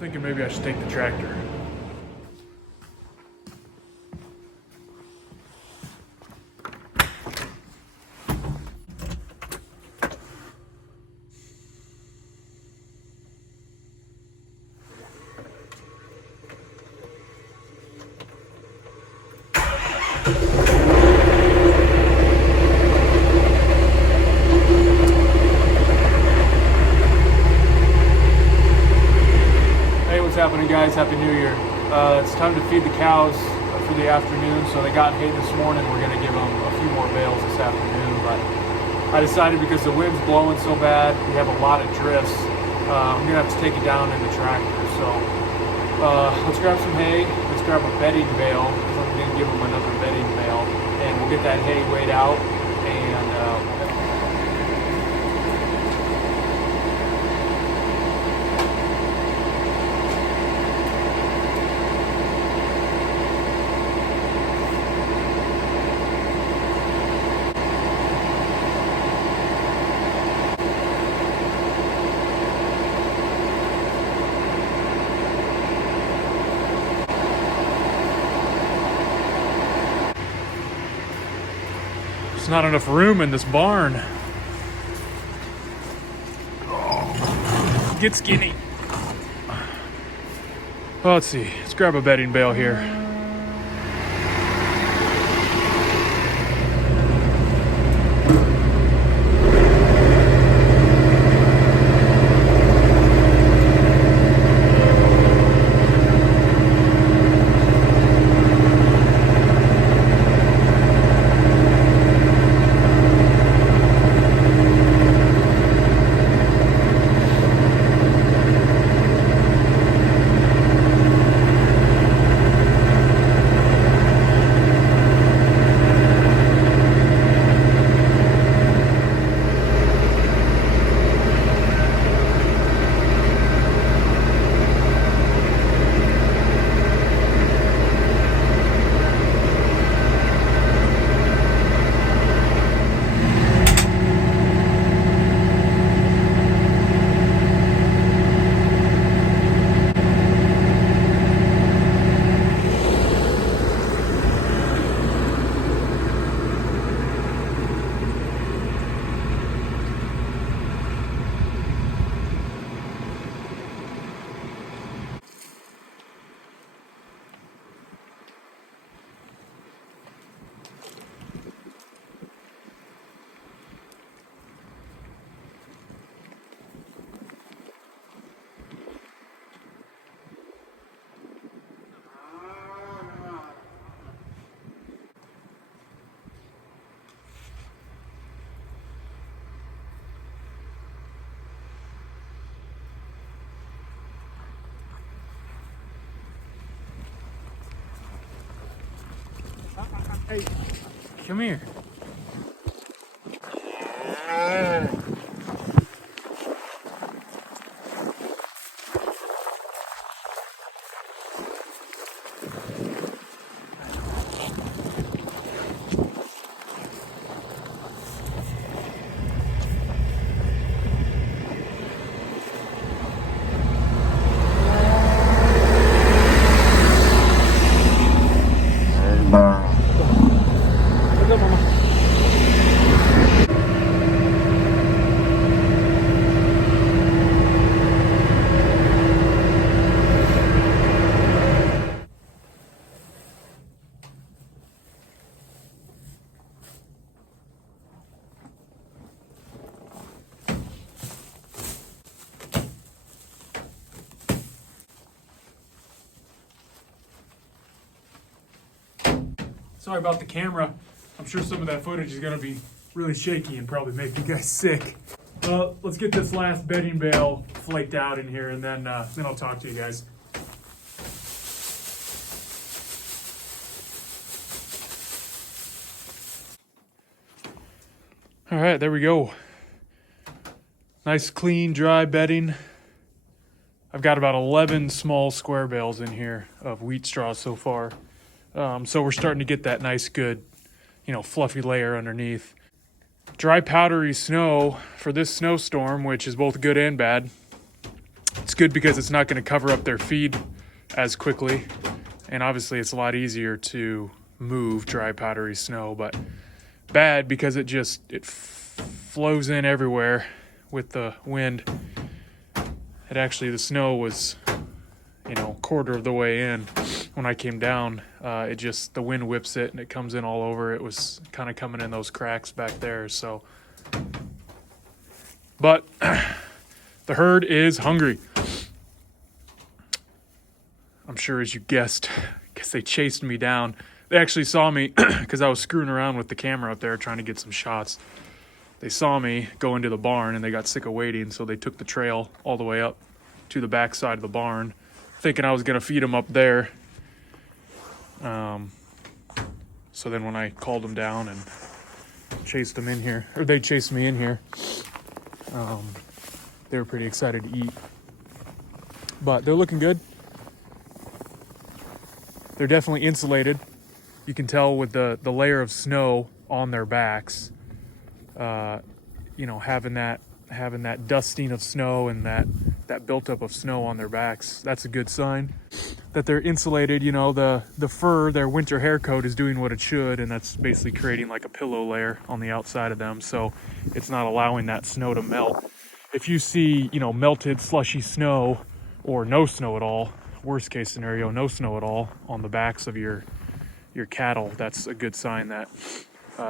Thinking maybe I should take the tractor. Happening, guys. Happy New Year. It's time to feed the cows for the afternoon, so they got hay this morning. We're going to give them a few more bales this afternoon, but I decided because the wind's blowing so bad, we have a lot of drifts, I'm going to have to take it down in the tractor. So let's grab some hay, let's grab a bedding bale, because I'm going to give them another bedding bale, and we'll get that hay weighed out, and there's not enough room in this barn. Get skinny. Well, let's see. Let's grab a bedding bale here. Hey, come here. Sorry about the camera. I'm sure some of that footage is going to be really shaky and probably make you guys sick. Well, let's get this last bedding bale flaked out in here, and then I'll talk to you guys. All right, there we go. Nice, clean, dry bedding. I've got about 11 small square bales in here of wheat straw so far. So we're starting to get that nice, good, fluffy layer underneath. Dry, powdery snow for this snowstorm, which is both good and bad. It's good because it's not going to cover up their feed as quickly. And obviously it's a lot easier to move dry powdery snow, but bad because it flows in everywhere with the wind. The snow was, quarter of the way in when I came down. The wind whips it and it comes in all over. It was kind of coming in those cracks back there. So, but the herd is hungry. I'm sure, as you guessed, because they chased me down. They actually saw me because I was screwing around with the camera up there trying to get some shots. They saw me go into the barn and they got sick of waiting, so they took the trail all the way up to the back side of the barn, thinking I was going to feed them up there. So then when I called them down and chased them in here, or they chased me in here, they were pretty excited to eat. But they're looking good. They're definitely insulated. You can tell with the layer of snow on their backs, having that dusting of snow and that buildup of snow on their backs, that's a good sign that they're insulated. The fur, their winter hair coat, is doing what it should, and that's basically creating like a pillow layer on the outside of them, so it's not allowing that snow to melt. If you see, melted slushy snow or no snow at all, worst case scenario, no snow at all on the backs of your cattle, that's a good sign that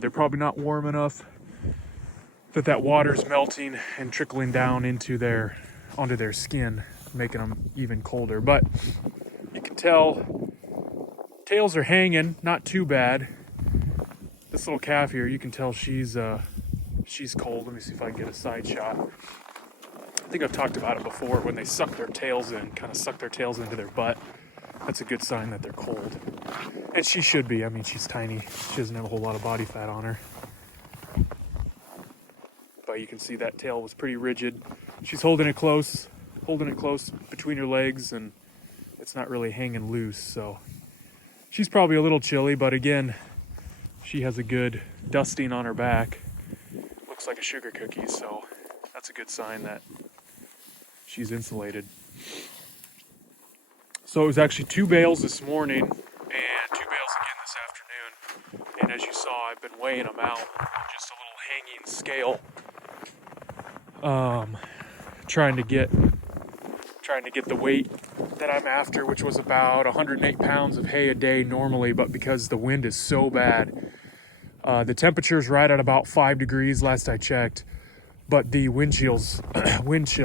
they're probably not warm enough, that water's melting and trickling down onto their skin, making them even colder. But you can tell tails are hanging, not too bad. This little calf here, you can tell she's cold. Let me see if I can get a side shot. I think I've talked about it before, when they suck their tails into their butt. That's a good sign that they're cold. And she should be. I mean, she's tiny. She doesn't have a whole lot of body fat on her. But you can see that tail was pretty rigid. She's holding it close between her legs, and it's not really hanging loose. So she's probably a little chilly, but again, she has a good dusting on her back. Looks like a sugar cookie, so that's a good sign that she's insulated. So it was actually 2 bales this morning and 2 bales again this afternoon. And as you saw, I've been weighing them out on just a little hanging scale, trying to get the weight that I'm after, which was about 108 pounds of hay a day normally. But because the wind is so bad, the temperature's right at about 5 degrees last I checked. But the wind chill,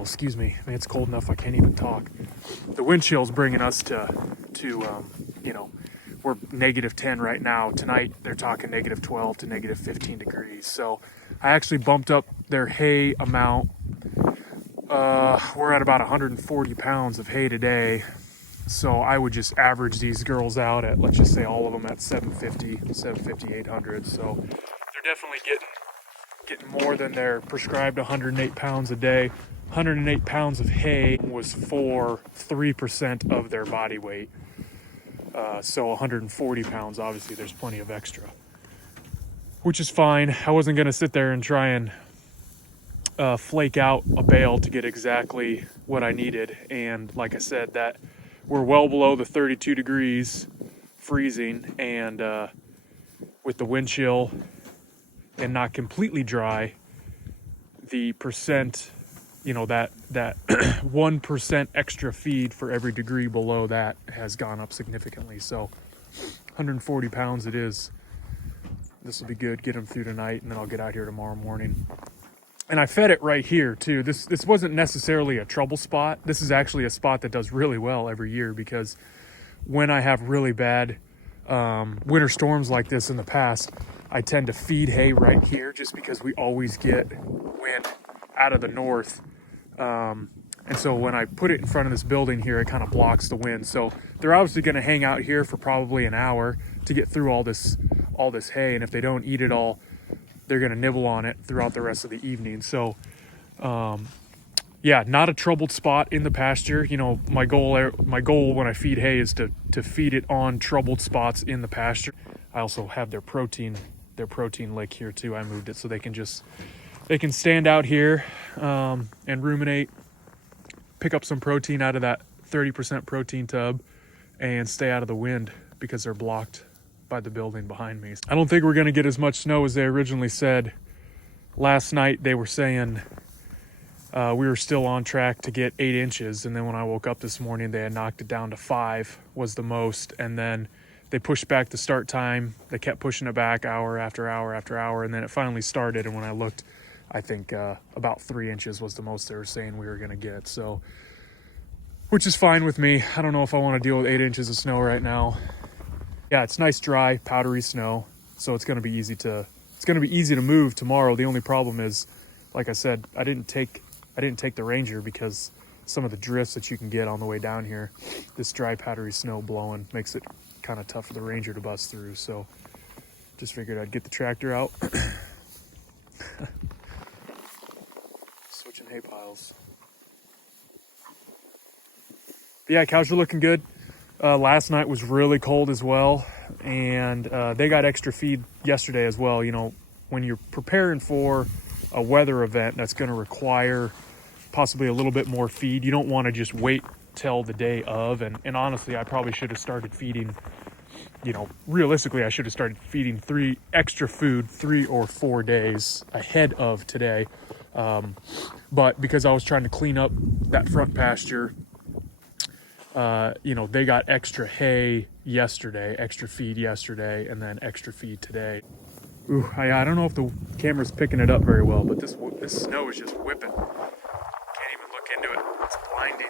excuse me, man, it's cold enough I can't even talk. The wind chill's bringing us to we're -10 right now. Tonight they're talking -12 to -15 degrees. So I actually bumped up their hay amount. We're at about 140 pounds of hay today. So I would just average these girls out at, let's just say all of them at 750, 800. So they're definitely getting more than their prescribed 108 pounds a day. 108 pounds of hay was for 3% of their body weight. So 140 pounds, obviously there's plenty of extra, which is fine. I wasn't going to sit there and try and flake out a bale to get exactly what I needed. And like I said, that we're well below the 32 degrees freezing, and with the wind chill and not completely dry, the percent, that 1% extra feed for every degree below that has gone up significantly. So 140 pounds it is. This will be good. Get them through tonight, and then I'll get out here tomorrow morning. And I fed it right here too. This wasn't necessarily a trouble spot. This is actually a spot that does really well every year, because when I have really bad winter storms like this in the past, I tend to feed hay right here, just because we always get wind out of the north. And so when I put it in front of this building here, it kind of blocks the wind. So they're obviously going to hang out here for probably an hour to get through all this hay. And if they don't eat it all, they're going to nibble on it throughout the rest of the evening. So, yeah, not a troubled spot in the pasture. My goal when I feed hay is to feed it on troubled spots in the pasture. I also have their protein lick here too. I moved it so they can stand out here and ruminate pick up some protein out of that 30% protein tub and stay out of the wind because they're blocked by the building behind me. I don't think we're gonna get as much snow as they originally said. Last night they were saying we were still on track to get 8 inches, and then when I woke up this morning they had knocked it down to 5 was the most, and then they pushed back the start time. They kept pushing it back hour after hour after hour, and then it finally started, and when I looked, I think about 3 inches was the most they were saying we were gonna get, so, which is fine with me. I don't know if I wanna deal with 8 inches of snow right now. Yeah, it's nice, dry, powdery snow, so it's gonna be easy to move tomorrow. The only problem is, like I said, I didn't take the Ranger because some of the drifts that you can get on the way down here, this dry powdery snow blowing makes it kind of tough for the Ranger to bust through. So just figured I'd get the tractor out. Switching hay piles. But yeah, cows are looking good. Last night was really cold as well, and they got extra feed yesterday as well. You know, when you're preparing for a weather event that's going to require possibly a little bit more feed, you don't want to just wait till the day of. And honestly, I probably should have started feeding, you know, realistically, I should have started feeding 3 extra food 3 or 4 days ahead of today. But because I was trying to clean up that front pasture, you know, they got extra hay yesterday, extra feed yesterday, and then extra feed today. Ooh, I don't know if the camera's picking it up very well, but this snow is just whipping. Can't even look into it. It's blinding.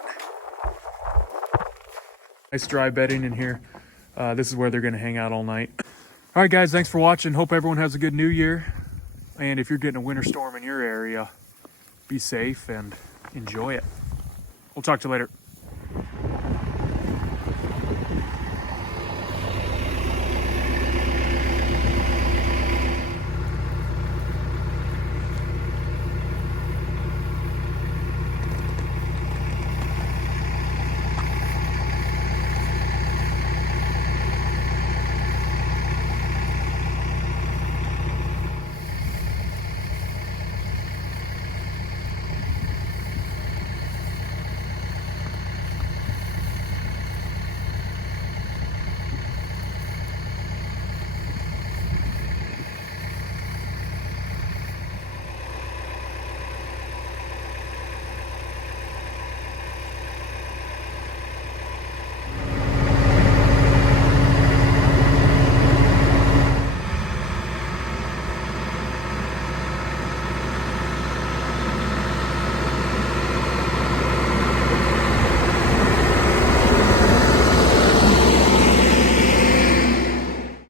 Nice dry bedding in here. This is where they're going to hang out all night. All right, guys, thanks for watching. Hope everyone has a good new year. And if you're getting a winter storm in your area, be safe and enjoy it. We'll talk to you later.